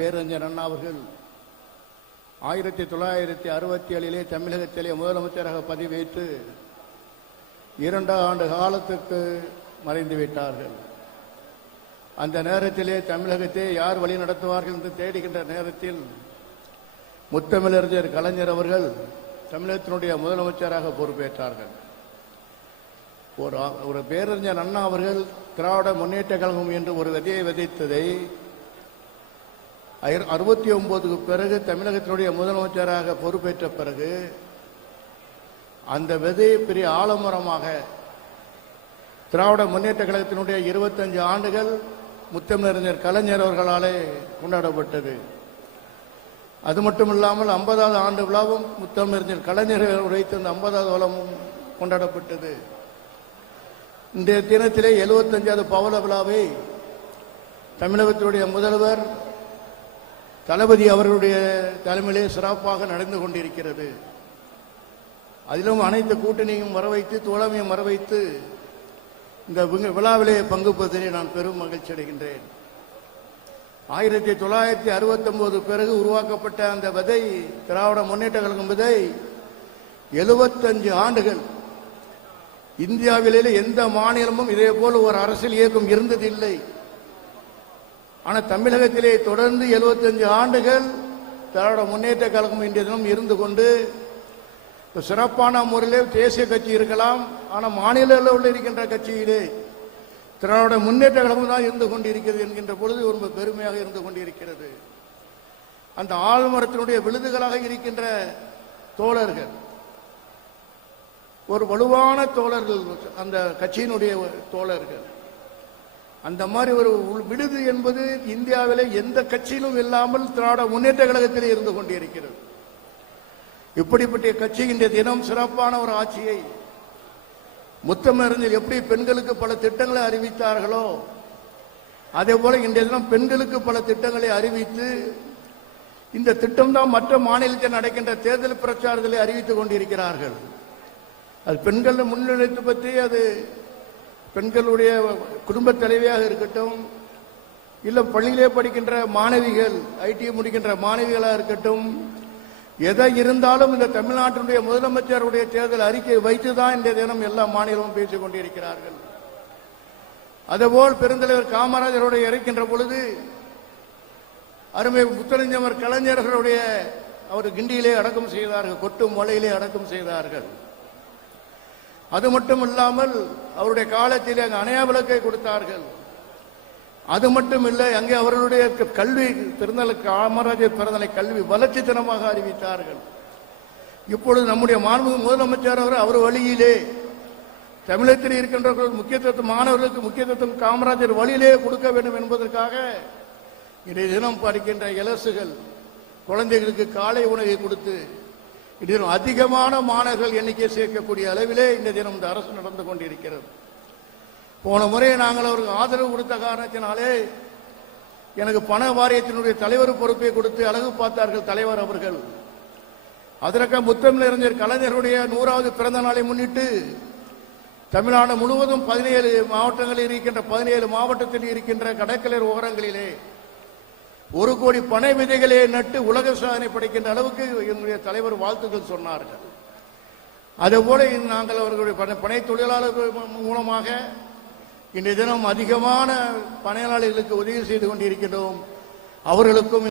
பேரறிஞர் அண்ணா அவர்கள் 1967 தமிழகத்திலே முதலமைச்சராக பதவியேற்று 2 ஆண்டு காலத்துக்கு மறைந்துவிட்டார்கள். அந்த நேரத்திலே தமிழகத்தை யார் வழி நடத்துவார்கள் என்று தேடுகின்ற நேரத்தில் முத்தமிழறிஞர் கலைஞர் அவர்கள் தமிழகத்தினுடைய முதலமைச்சராக பொறுப்பேற்றார்கள். ஒரு பேரறிஞர் அண்ணா அவர்கள் திராவிட முன்னேற்ற கழகம் என்று ஒரு விதையை விதைத்ததை 69க்கு பிறகு தமிழகத்தினுடைய முதலமைச்சராக பொறுப்பேற்ற பிறகு அந்த விதை பெரிய ஆலமரமாக திராவிட முன்னேற்ற கழகத்தினுடைய 25 ஆண்டுகள் முத்தமிழறிஞர் கலைஞர் அவர்களாலே கொண்டாடப்பட்டது. அது மட்டுமில்லாமல் 50வது ஆண்டு விழாவும் முத்தமிழறிஞர் கலைஞர் உரைத்த அந்த 50வது விழாவும் கொண்டாடப்பட்டது. இன்றைய தினத்திலே 75வது பவள விழாவை தமிழகத்தினுடைய முதல்வர் தளபதி அவர்களுடைய தலைமையிலே சிறப்பாக நடந்து கொண்டிருக்கிறது. அதிலும் அனைத்து கூட்டணியும் வரவைத்து தோழமையும் வரவைத்து இந்த விழாவிலே பங்கு பெறுவதிலே நான் பெரும் மகிழ்ச்சி அடைகின்றேன். 1969 பிறகு உருவாக்கப்பட்ட அந்த விதை திராவிட முன்னேற்ற கழகம் விதை 75 ஆண்டுகள் இந்தியாவிலே எந்த மாநிலமும் இதே போல ஒரு அரசியல் இயக்கம் இருந்ததில்லை. ஆனால் தமிழகத்திலே தொடர்ந்து 75 ஆண்டுகள் திராவிட முன்னேற்ற கழகம் இன்றைய தினம் இருந்து கொண்டு சிறப்பான முறையிலே தேசிய கட்சி இருக்கலாம், ஆனால் மாநில அளவில் இருக்கின்ற கட்சியிலே திராவிட முன்னேற்ற கழகம் தான் இருந்து கொண்டிருக்கிறது என்கின்ற பொழுது ரொம்ப பெருமையாக இருந்து கொண்டிருக்கிறது. அந்த ஆழ்மரத்தினுடைய விழுதுகளாக இருக்கின்ற தோழர்கள் ஒரு வலுவான தோழர்கள், அந்த கட்சியினுடைய தோழர்கள். அந்த மாதிரி ஒரு விடுது என்பது இந்தியாவிலே எந்த கட்சியிலும் இல்லாமல் திராவிட முன்னேற்ற கழகத்திலே இருந்து கொண்டிருக்கிறது. இப்படிப்பட்ட கட்சி இன்றைய தினம் சிறப்பான ஒரு ஆட்சியை முத்தமிழறிஞர் எப்படி பெண்களுக்கு பல திட்டங்களை அறிவித்தார்களோ அதே போல இன்றைய தினம் பெண்களுக்கு பல திட்டங்களை அறிவித்து இந்த திட்டம் தான் மற்ற மாநிலத்தில் நடக்கின்ற தேர்தல் பிரச்சாரத்திலே அறிவித்துக் கொண்டிருக்கிறார்கள். அது பெண்கள் முன்னிலைத்து பற்றி அது பெண்களுடைய குடும்ப தலைவியாக இருக்கட்டும், இல்லை பள்ளியிலே படிக்கின்ற மாணவிகள், ஐடி முடிக்கின்ற மாணவிகளாக இருக்கட்டும், எதை இருந்தாலும் இந்த தமிழ்நாட்டினுடைய முதலமைச்சருடைய தேர்தல் அறிக்கை வைத்துதான் இந்த தினம் எல்லா மாநிலமும் பேசிக் கொண்டிருக்கிறார்கள். அதுபோல் பெருந்தலைவர் காமராஜருடைய இருக்கின்ற பொழுது அருமை முத்தறிஞர் கலைஞர்களுடைய அவர் கிண்டியிலே அடக்கம் செய்தார்கள், கொட்டும் மலையிலே அடக்கம் செய்தார்கள். அது மட்டும் இல்லாமல் அவருடைய காலத்தில் அங்கு அணையா விளக்கை கொடுத்தார்கள். அது மட்டும் இல்லை, அங்கே அவர்களுடைய கல்வி பிறந்தலை காமராஜர் பிறந்தலை கல்வி வளர்ச்சி தினமாக அறிவித்தார்கள். இப்பொழுது நம்முடைய மாண்பு முதலமைச்சர் அவர் வழியிலே தமிழகத்தில் இருக்கின்றவர்கள் முக்கியத்துவம், மாணவர்களுக்கு முக்கியத்துவம் காமராஜர் வழியிலே கொடுக்க வேண்டும் என்பதற்காக இன்றைய தினம் படிக்கின்ற இலசுகள் குழந்தைகளுக்கு காலை உணவை கொடுத்து இன்றும் அதிகமான மாணவர்கள் எண்ணிக்கை சேர்க்கக்கூடிய அளவிலே இந்த தினம் இந்த அரசு நடந்து கொண்டிருக்கிறது. போன முறை நாங்கள் அவருக்கு ஆதரவு கொடுத்த காரணத்தினாலே எனக்கு பண வாரியத்தினுடைய தலைவர் பொறுப்பை கொடுத்து அழகு பார்த்தார்கள் தலைவர் அவர்கள். அதற்காக முத்தமிழறிஞர் கலைஞருடைய 100வது பிறந்த நாளை முன்னிட்டு தமிழ்நாடு முழுவதும் 17 மாவட்டங்களில் இருக்கின்ற 17 மாவட்டத்தில் இருக்கின்ற கடற்கரை ஓரங்களிலே 1 கோடி பனை விதைகளை நட்டு உலக சாதனை படைக்கின்ற அளவுக்கு என்னுடைய தலைவர் வாழ்த்துக்கள் சொன்னார்கள். அதேபோல நாங்கள் அவர்களுடைய பனை தொழிலாளர்கள் மூலமாக இன்றைய தினம் அதிகமான பயனாளிகளுக்கு உதவி செய்து கொண்டிருக்கின்றோம். அவர்களுக்கும்